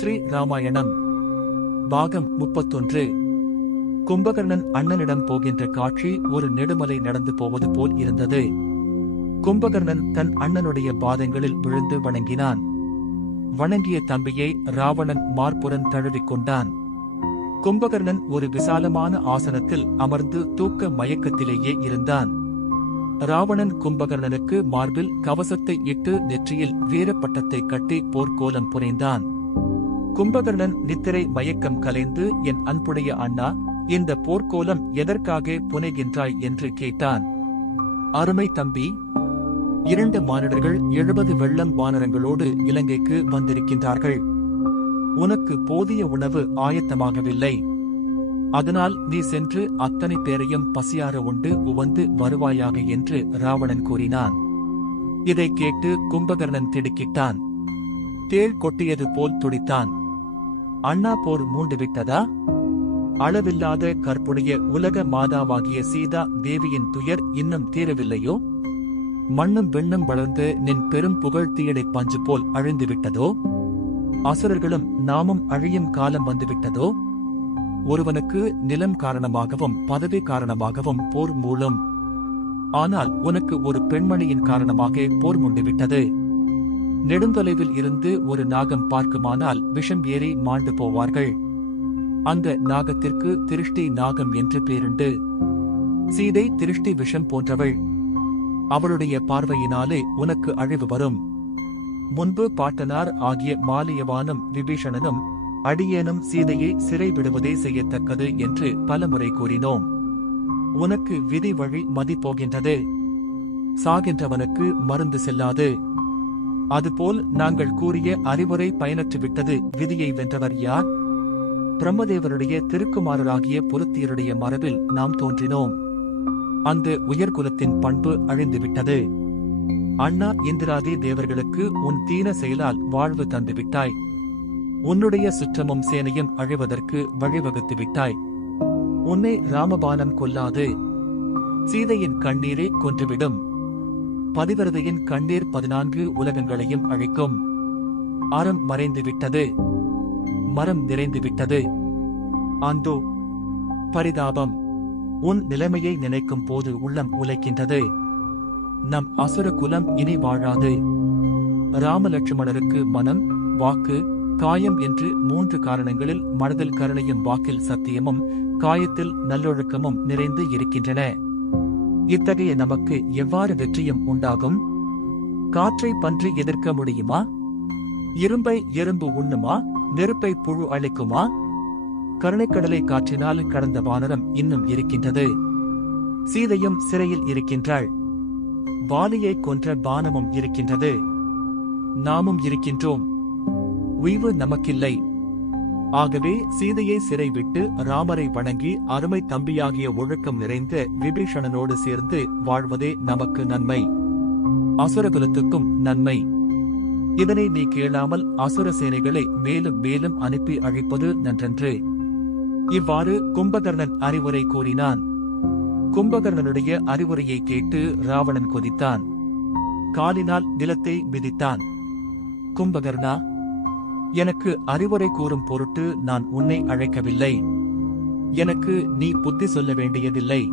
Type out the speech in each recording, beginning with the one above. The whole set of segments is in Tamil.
ஸ்ரீ ராமாயணம் பாகம் முப்பத்தொன்று. கும்பகர்ணன் அண்ணனிடம் போகின்ற காட்சி ஒரு நெடுமலை நடந்து போவது போல் இருந்தது. கும்பகர்ணன் தன் அண்ணனுடைய பாதங்களில் விழுந்து வணங்கினான். வணங்கிய தம்பியை ராவணன் மார்புடன் தழுவிக் கொண்டான். கும்பகர்ணன் ஒரு விசாலமான ஆசனத்தில் அமர்ந்து தூக்க மயக்கத்திலேயே இருந்தான். ராவணன் கும்பகர்ணனுக்கு மார்பில் கவசத்தை இட்டு நெற்றியில் வீரப்பட்டத்தை கட்டி போர்க்கோலம் புனைந்தான். கும்பகர்ணன் நித்திரை மயக்கம் கலைந்து என் அன்புடைய அண்ணா இந்த போர்க்கோலம் எதற்காக புனைகின்றாய்? என்று கேட்டான். அருமை தம்பி இரண்டு மானிடர்கள் எழுபது வெள்ளம் வானரங்களோடு இலங்கைக்கு வந்திருக்கின்றார்கள். உனக்கு போதிய உணவு ஆயத்தமாகவில்லை. அதனால் நீ சென்று அத்தனை பேரையும் பசியார உண்டு உவந்து வருவாயாக என்று ராவணன் கூறினான். இதை கேட்டு கும்பகர்ணன் திடுக்கிட்டான். தேள் கொட்டியது போல் துடித்தான். அண்ணா போர் மூண்டு விட்டதா அளவில்லாத கற்புடைய உலக மாதாவாகிய சீதா தேவியின் துயர் இன்னும் தீரவில்லையோ? மண்ணும் வெண்ணும் வளர்ந்து நின் பெரும் புகழ் தீயடை பஞ்சு போல் அழிந்து விட்டதோ அசுரர்களும் நாமும் அழியும் காலம் வந்துவிட்டதோ? ஒருவனுக்கு நிலம் காரணமாகவும் பதவி காரணமாகவும் போர் மூலம் ஆனால் உனக்கு ஒரு பெண்மணியின் காரணமாக போர் முண்டுவிட்டது நெடுந்தொலைவில் இருந்து ஒரு நாகம் பார்க்குமானால் விஷம் ஏறி மாண்டு போவார்கள். அந்த நாகத்திற்கு திருஷ்டி நாகம் என்று பேருண்டு. சீதை திருஷ்டி விஷம் போன்றவள். அவளுடைய பார்வையினாலே உனக்கு அழிவு வரும். முன்பு பாட்டனார் ஆகிய மாலியவானும் விபீஷணனும் அடியேனும் சீதையை சிறை விடுவதே செய்யத்தக்கது என்று பலமுறை கூறினோம். உனக்கு விதி வழி மதி போகின்றது சாகின்றவனுக்கு மருந்து செல்லாது. அதுபோல் நாங்கள் கூறிய அறிவுரை பயனற்றுவிட்டது. விதியை வென்றவர் யார்? பிரம்மதேவருடைய திருக்குமாரராகிய புலத்தியருடைய மரபில் நாம் தோன்றினோம். அந்த உயர்குலத்தின் பண்பு அழிந்துவிட்டது. அண்ணா இந்திராதி தேவர்களுக்கு உன் தீன செயலால் வாழ்வு தந்துவிட்டாய். உன்னுடைய சுற்றமும் சேனையும் அழிவதற்கு வழிவகுத்து விட்டாய் உன்னை ராமபானம் கொல்லாது. சீதையின் கண்ணீரை கொன்றுவிடும். பதிவரதையின் கண்ணீர் பதினான்கு உலகங்களையும் அழிக்கும். அறம் மறைந்து விட்டது மரம் நிறைந்து விட்டது அந்தோ பரிதாபம். உன் நிலைமையை நினைக்கும் போது உள்ளம் உழைக்கின்றது. நம் அசுர குலம் இனி வாழாது. ராமலட்சுமணருக்கு மனம் வாக்கு காயம் என்று மூன்று காரணங்களில் மனதில் கருணையும் வாக்கில் சத்தியமும் காயத்தில் நல்லொழுக்கமும் நிறைந்து இருக்கின்றன. இத்தகைய நமக்கு எவ்வாறு வெற்றியும் உண்டாகும்? காற்றை பன்றி எதிர்க்க முடியுமா? இரும்பை எறும்பு உண்ணுமா? நெருப்பை புழு அழிக்குமா? கருணைக்கடலை காற்றினால் கடந்த வானரம் இன்னும் இருக்கின்றது. சீதையும் சிறையில் இருக்கின்றாள். வாலியை கொன்ற பானமும் இருக்கின்றது. நாமும் இருக்கின்றோம். உய்வு நமக்கில்லை. ஆகவே சீதையை சிறை விட்டு ராமரை வணங்கி அருமை தம்பியாகிய ஒழுக்கம் நிறைந்த விபீஷணனோடு சேர்ந்து வாழ்வதே நமக்கு நன்மை. அசுரகுலத்துக்கும் நன்மை. இதனை நீ கேளாமல் அசுர சேனைகளை மேலும் மேலும் அனுப்பி அழைப்பது நன்றன்று. இவ்வாறு கும்பகர்ணன் அறிவுரை கூறினான். கும்பகர்ணனுடைய அறிவுரையை கேட்டு ராவணன் கொதித்தான். காலினால் நிலத்தை மிதித்தான். கும்பகர்ணா எனக்கு அறிவுரை கூறும் பொருட்டு நான் உன்னை அழைக்கவில்லை. எனக்கு நீ புத்தி சொல்ல வேண்டியதில்லை.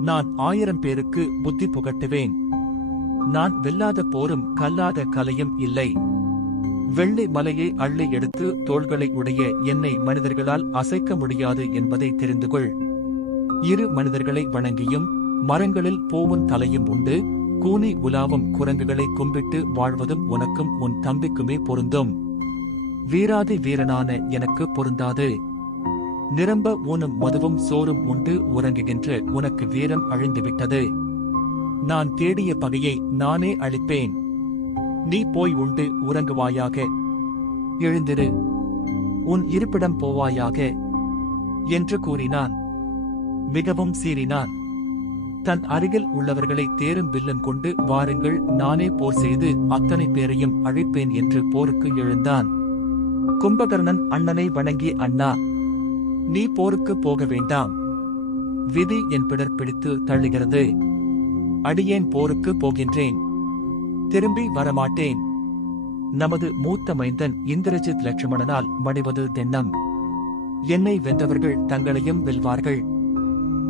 நான் ஆயிரம் பேருக்கு புத்தி புகட்டுவேன். நான் வெல்லாத போரும் கல்லாத கலையும் இல்லை. வெள்ளை மலையை அள்ளி எடுத்து தோள்களை உடைய என்னை மனிதர்களால் அசைக்க முடியாது என்பதை தெரிந்து கொள். இரு மனிதர்களை வணங்கியும் மரங்களில் பூவும் தலையும் உண்டு கூனி உலாவும் குரங்குகளை கும்பிட்டு வாழ்வதும் உனக்கும் உன் தம்பிக்குமே பொருந்தும். வீராதி வீரனான எனக்கு பொருந்தாது. நிரம்ப ஊனும் மதுவும் சோறும் உண்டு உறங்குகின்ற உனக்கு வீரம் அழிந்துவிட்டது. நான் தேடிய பகையை நானே அழிப்பேன். நீ போய் உண்டு உறங்குவாயாக. எழுந்திரு. உன் இருப்பிடம் போவாயாக என்று கூறினான். மிகவும் சீறினான். தன் அருகில் உள்ளவர்களை தேரும் வில்லன் கொண்டு வாருங்கள் நானே போர் செய்து அத்தனை பேரையும் அழைப்பேன் என்று போருக்கு எழுந்தான். கும்பகர்ணன் அண்ணனை வணங்கி அண்ணா நீ போருக்கு போக வேண்டாம். விதி என் பிடர் பிடித்து தள்ளுகிறது. அடியேன் போருக்கு போகின்றேன். திரும்பி வரமாட்டேன். நமது மூத்த மைந்தன் இந்திரஜித் லட்சுமணனால் மடிவது தென்னம். என்னை வென்றவர்கள் தங்களையும் வெல்வார்கள்.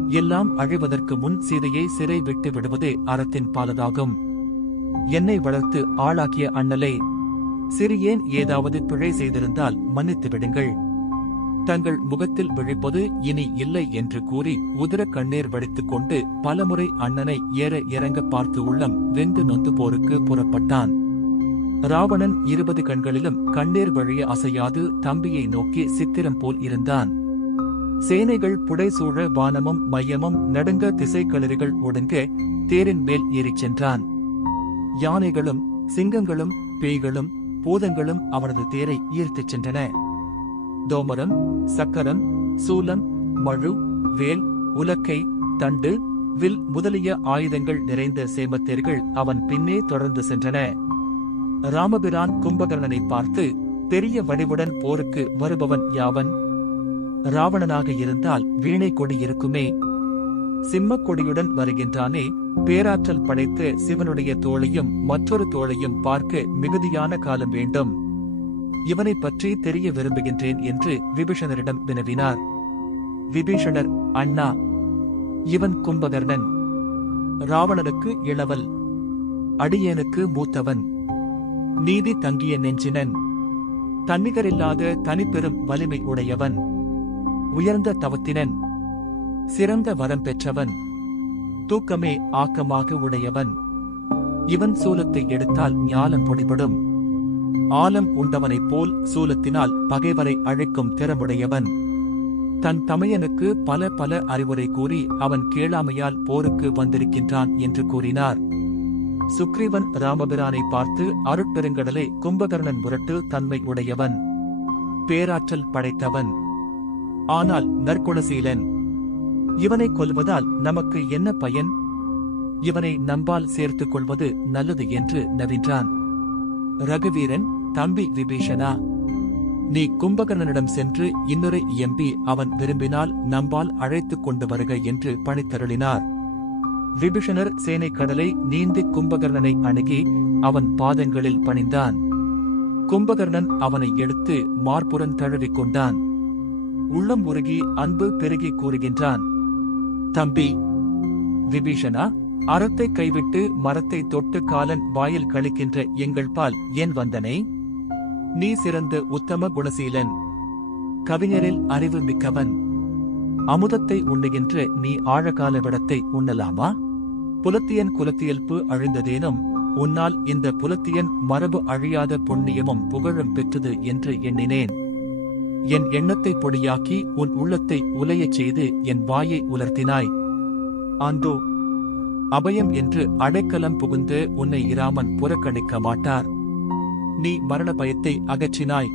எல்லாம் அழிவதற்கு முன் சீதையை சிறை விட்டு விடுவதே அறத்தின் பாலதாகும். என்னை வளர்த்து ஆளாக்கிய அண்ணலே சிறியேன் ஏதாவது பிழை செய்திருந்தால் மன்னித்து விடுங்கள். தங்கள் முகத்தில் விழிப்பது இனி இல்லை என்று கூறி உதிர கண்ணீர் வடித்துக் கொண்டு பலமுறை அண்ணனை ஏற இறங்க பார்த்து உள்ளம் வெந்து நொந்து போருக்கு புறப்பட்டான். ராவணன் இருபது கண்களிலும் கண்ணீர் வழிய அசையாது தம்பியை நோக்கி சித்திரம் போல் இருந்தான். சேனைகள் புடைசூழ வானமும் மையமும் நடுங்க திசைக்களறிகள் ஒடுங்க தேரின் மேல் ஏறிச் சென்றான். யானைகளும் சிங்கங்களும் பேய்களும் பூதங்களும் அவனது தேரை ஈர்த்துச் சென்றன. தோமரம் சக்கரம் சூலம் மழு வேல் உலக்கை தண்டு வில் முதலிய ஆயுதங்கள் நிறைந்த சேமத்தேர்கள் அவன் பின்னே தொடர்ந்து சென்றன. ராமபிரான் கும்பகர்ணனை பார்த்து பெரிய வடிவுடன் போருக்கு வருபவன் யாவன்? ராவணனாக இருந்தால் வீணை கொடி இருக்குமே. சிம்மக் கொடியுடன் வருகின்றானே பேராற்றல் படைத்து சிவனுடைய தோளையும் மற்றொரு தோளையும் பார்க்க மிகுதியான காலம் வேண்டும். இவனை பற்றி தெரிய விரும்புகின்றேன் என்று விபீஷணரிடம் வினவினார். விபீஷணர் அண்ணா இவன் கும்பகர்ணன். ராவணனுக்கு இளவல். அடியேனுக்கு மூத்தவன். நீதி தங்கிய நெஞ்சினன். தன்னிகரில்லாத தனிப்பெரும் வலிமை உடையவன். உயர்ந்த தவத்தினன். சிறந்த வரம் பெற்றவன். தூக்கமே ஆக்கமாக உடையவன். இவன் சூலத்தை எடுத்தால் ஞாலம் பொடிபடும். ஆலம் உண்டவனைப் போல் சூலத்தினால் பகைவரை அழைக்கும் திறமுடையவன். தன் தமையனுக்கு பல பல அறிவுரை கூறி அவன் கேளாமையால் போருக்கு வந்திருக்கின்றான் என்று கூறினார். சுக்ரீவன் ராமபிரானை பார்த்து அருட்பெருங்கடலை கும்பகர்ணன் முரட்டு தன்மை உடையவன். பேராற்றல் படைத்தவன். ஆனால் நற்குணசீலன். இவனை கொல்வதால் நமக்கு என்ன பயன்? இவனை நம்பால் சேர்த்துக் கொள்வது நல்லது என்று நவின்றான். ரகுவீரன் தம்பி விபீஷணா நீ கும்பகர்ணனிடம் சென்று இன்னொரு எம்பி அவன் விரும்பினால் நம்பால் அழைத்துக் கொண்டு வருக என்று பணித்தருளினார். விபீஷணர் சேனை கடலை நீந்தி கும்பகர்ணனை அணுகி அவன் பாதங்களில் பணிந்தான். கும்பகர்ணன் அவனை எடுத்து மார்புடன் தழுவிக் கொண்டான். உள்ளம் உருகி அன்பு பெருகி கூறுகின்றான். தம்பி. விபீஷனா அறத்தை கைவிட்டு மரத்தை தொட்டு காலன் வாயில் கழிக்கின்ற எங்கள் பால் ஏன் வந்தனை? நீ சிறந்த உத்தம குணசீலன். கவிஞரில் அறிவு மிக்கவன். அமுதத்தை உண்ணுகின்ற நீ ஆழகால விடத்தை உண்ணலாமா? புலத்தியன் குலத்தியல்பு அழிந்ததேனும் உன்னால் இந்த புலத்தியன் மரபு அழியாத புண்ணியமும் புகழும் பெற்றது என்று எண்ணினேன். என் எண்ணத்தை பொடியாக்கி உன் உள்ளத்தை உலையச் செய்து என் வாயை உலர்த்தினாய். ஆந்தோ அபயம் என்று அடைக்கலம் புகுந்து உன்னை இராமன் புறக்கணிக்க மாட்டார். நீ மரண பயத்தை அகற்றினாய்.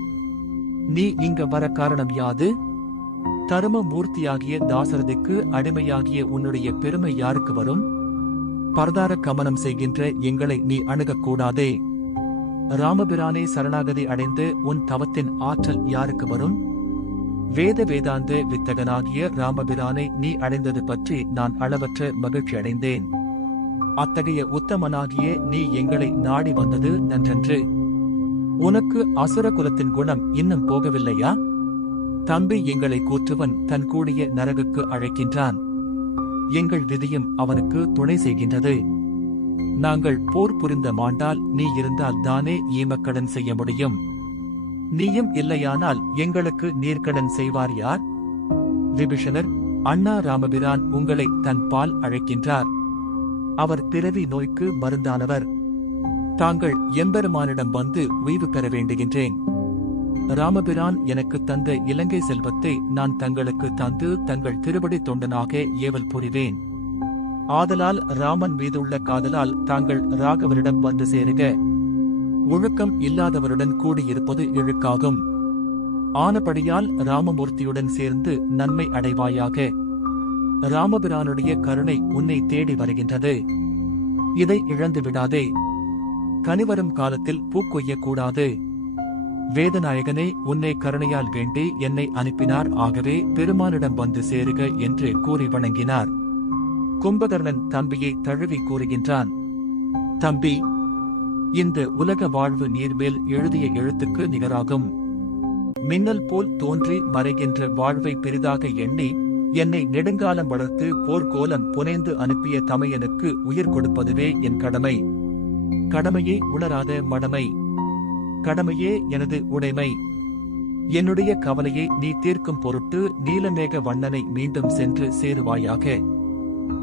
நீ இங்க வர காரணம் யாது? தரும மூர்த்தியாகிய தாசரதிக்கு அடிமையாகிய உன்னுடைய பெருமை யாருக்கு வரும்? பரதார கமனம் செய்கின்ற எங்களை நீ அணுகக்கூடாதே. ராமபிரானே சரணாகதி அடைந்து உன் தவத்தின் ஆற்றல் யாருக்கு வரும்? வேத வேதாந்த வித்தகனாகிய ராமபிரானை நீ அடைந்தது பற்றி நான் அளவற்ற மகிழ்ச்சி அடைந்தேன். அத்தகைய உத்தமனாகிய நீ எங்களை நாடி வந்தது நன்றன்று. உனக்கு அசுர குலத்தின் குணம் இன்னும் போகவில்லையா? தம்பி எங்களை கூற்றுவன் தன் கூடிய நரகுக்கு அழைக்கின்றான். எங்கள் விதியும் அவனுக்கு துணை செய்கின்றது. நாங்கள் போர் புரிந்த மாண்டால் நீ இருந்தால் தானே ஈமக்கடன் செய்ய முடியும். நீயும் இல்லையானால் எங்களுக்கு நீர்க்கடன் செய்வார் யார்? விபிஷனர் அண்ணா ராமபிரான் உங்களை தன் பால் அழைக்கின்றார். அவர் பிறவி நோய்க்கு மருந்தானவர். தாங்கள் எம்பெருமானிடம் வந்து உய்வு பெற வேண்டுகின்றேன். ராமபிரான் எனக்கு தந்த இலங்கை செல்வத்தை நான் தங்களுக்கு தந்து தங்கள் திருவடி தொண்டனாக ஏவல் புரிவேன். ஆதலால் ராமன் மீதுள்ள காதலால் தாங்கள் ராகவரிடம் வந்து சேருக. ஒழுக்கம் இல்லாதவருடன் கூடியிருப்பது இழுக்காகும். ஆனபடியால் ராமமூர்த்தியுடன் சேர்ந்து நன்மை அடைவாயாக. ராமபிரானுடைய கருணை உன்னை தேடி வருகின்றது. இதை இழந்து விடாதே. கனிவரும் காலத்தில் பூக்கொய்யக்கூடாது. வேதநாயகனே உன்னை கருணையால் வேண்டி என்னை அனுப்பினார். ஆகவே பெருமானிடம் வந்து சேருக என்று கூறி வணங்கினார். கும்பகர்ணன் தம்பியை தழுவி கூறுகின்றான். தம்பி இந்த உலக வாழ்வு நீர்மேல் எழுதிய எழுத்துக்கு நிகராகும். மின்னல் போல் தோன்றி மறைகின்ற வாழ்வை பெரிதாக எண்ணி என்னை நெடுங்காலம் வளர்த்து போர்க்கோலம் புனைந்து அனுப்பிய தமையனுக்கு உயிர் கொடுப்பதுவே என் கடமை. கடமையே உணராத மடமை. கடமையே எனது உடைமை. என்னுடைய கவலையை நீ தீர்க்கும் பொருட்டு நீலமேக வண்ணனை மீண்டும் சென்று சேருவாயாக.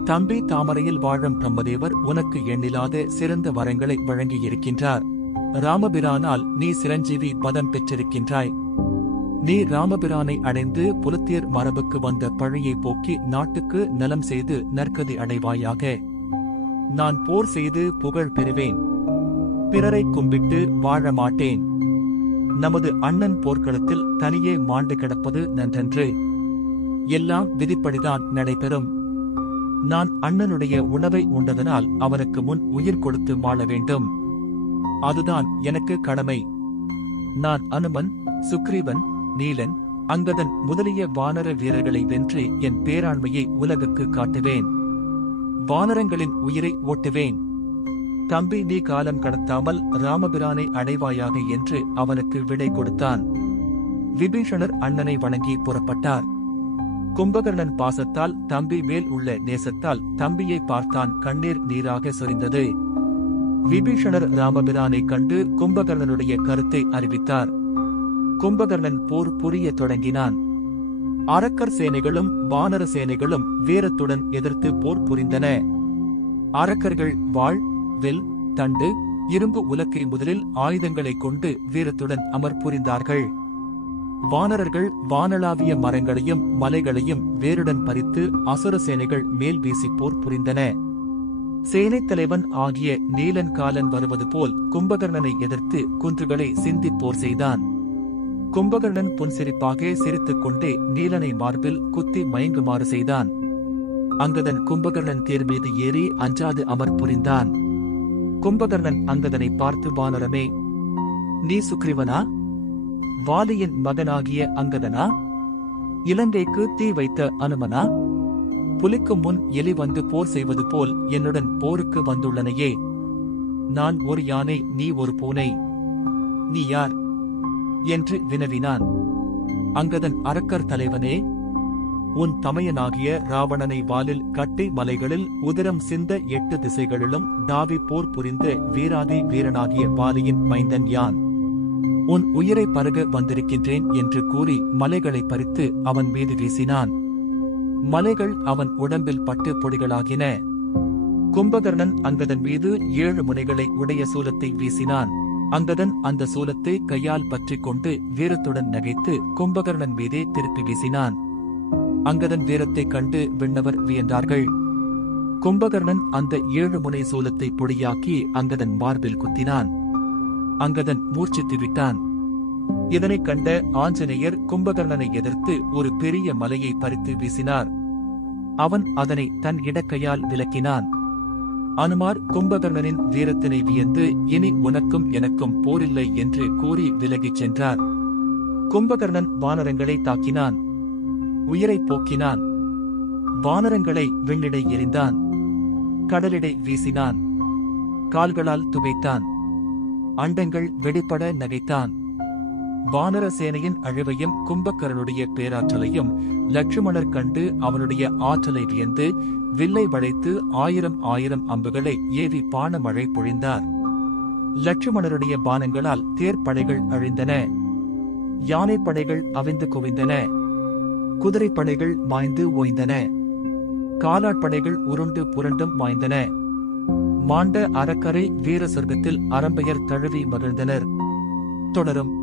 தம்பி தாமரையில் வாழும் பிரம்மதேவர் உனக்கு எண்ணிலாத சிறந்த வரங்களை வழங்கியிருக்கின்றார். ராமபிரானால் நீ சிரஞ்சீவி பதம் பெற்றிருக்கின்றாய். நீ ராமபிரானை அடைந்து புலத்தியர் மரபுக்கு வந்த பழையை போக்கி நாட்டுக்கு நலம் செய்து நற்கதி அடைவாயாக. நான் போர் செய்து புகழ் பெறுவேன். பிறரை கும்பிட்டு வாழ மாட்டேன். நமது அண்ணன் போர்க்களத்தில் தனியே மாண்டு கிடப்பது நன்றன்று. எல்லாம் விதிப்படிதான் நடைபெறும். நான் அண்ணனுடைய உணவை உண்டதனால் அவனுக்கு முன் உயிர் கொடுத்து வாழ வேண்டும். அதுதான் எனக்கு கடமை. நான் அனுமன் சுக்ரீவன் நீலன் அங்கதன் முதலிய வானர வீரர்களை வென்று என் பேராண்மையை உலகுக்கு காட்டுவேன். வானரங்களின் உயிரை ஓட்டுவேன். தம்பி நீ காலம் கடத்தாமல் ராமபிரானை அடைவாயாக என்று அவனுக்கு விடை கொடுத்தான். விபீஷணர் அண்ணனை வணங்கி புறப்பட்டார். கும்பகர்ணன் பாசத்தால் தம்பி மேல் உள்ள நேசத்தால் தம்பியை பார்த்தான் கண்ணீர் நீராக சொரிந்தது. விபீஷணர் ராமபிரானை கண்டு கும்பகர்ணனுடைய கருத்தை அறிவித்தார். கும்பகர்ணன் போர் புரிய தொடங்கினான். அரக்கர் சேனைகளும் வானர சேனைகளும் வீரத்துடன் எதிர்த்து போர் புரிந்தன. அரக்கர்கள் வாழ் வில் தண்டு இரும்பு உலக்கை முதலில் ஆயுதங்களைக் கொண்டு வீரத்துடன் அமர் புரிந்தார்கள். வானரர்கள் வானளாவிய மரங்களையும் மலைகளையும் வேருடன் பறித்து அசுர சேனைகள் மேல் வீசி போர் புரிந்தன. சேனைத் தலைவன் ஆகிய நீலன் காலன் வருவது போல் கும்பகர்ணனை எதிர்த்து குன்றுகளை சிந்திப் போர் செய்தான். கும்பகர்ணன் புன்சிரிப்பாக சிரித்துக் கொண்டே நீலனை மார்பில் குத்தி மயங்குமாறு செய்தான். அங்கதன் கும்பகர்ணன் தேர் மீது ஏறி அஞ்சாது அமர் புரிந்தான். கும்பகர்ணன் அங்கதனை பார்த்து வானரமே நீ சுக்ரீவனா? வாலியின் மகனாகிய அங்கதனா? இலங்கைக்கு தீ வைத்த அனுமனா? புலிக்கு முன் எலி வந்து போர் செய்வது போல் என்னுடன் போருக்கு வந்துள்ளனையே. நான் ஒரு யானை நீ ஒரு பூனை. நீ யார்? என்று வினவினான். அங்கதன் அரக்கர் தலைவனே உன் தமையனாகிய ராவணனை வாலில் கட்டி மலைகளில் உதிரம் சிந்த எட்டு திசைகளிலும் தாவி போர் புரிந்த வீராதி வீரனாகிய வாலியின் மைந்தன் யான். உன் உயிரை பருக வந்திருக்கின்றேன் என்று கூறி மலைகளை பறித்து அவன் மீது வீசினான். மலைகள் அவன் உடம்பில் பட்டு பொடிகளாகின. கும்பகர்ணன் அங்கதன் மீது ஏழு முனைகளை உடைய சூலத்தை வீசினான். அங்கதன் அந்த சூலத்தை கையால் பற்றி கொண்டு வீரத்துடன் நகைத்து கும்பகர்ணன் மீதே திருப்பி வீசினான். அங்கதன் வீரத்தைக் கண்டு விண்ணவர் வியந்தார்கள். கும்பகர்ணன் அந்த ஏழு முனை சூலத்தை பொடியாக்கி அங்கதன் மார்பில் குத்தினான். அங்கதன் மூர்ச்சித்து விட்டான் இதனைக் கண்ட ஆஞ்சநேயர் கும்பகர்ணனை எதிர்த்து ஒரு பெரிய மலையை பறித்து வீசினார். அவன் அதனை தன் இடக்கையால் விலக்கினான். அனுமார் கும்பகர்ணனின் வீரத்தினை வியந்து இனி உனக்கும் எனக்கும் போரில்லை என்று கூறி விலகிச் சென்றார். கும்பகர்ணன் வானரங்களை தாக்கினான். உயிரை போக்கினான். வானரங்களை விண்ணிடை எறிந்தான். கடலிடை வீசினான். கால்களால் துவைத்தான். அண்டங்கள் வெடிப்பட நகைத்தான். வானர சேனையின் அழிவையும் கும்பக்கரனுடைய பேராற்றலையும் லட்சுமணர் கண்டு அவனுடைய ஆற்றலை வியந்து வில்லை வளைத்து ஆயிரம் ஆயிரம் அம்புகளை ஏவி பான மழை பொழிந்தார். லட்சுமணருடைய பானங்களால் தேர்ப்படைகள் அழிந்தன. யானைப்படைகள் அவிந்து குவிந்தன. குதிரைப்படைகள் மாய்ந்து ஓய்ந்தன. காலாட்படைகள் உருண்டு புரண்டும் மாய்ந்தன. மாண்ட அறக்கரை வீர சொர்க்கத்தில் அரம்பையர் தழுவி மகிழ்ந்தனர். தொடரும்.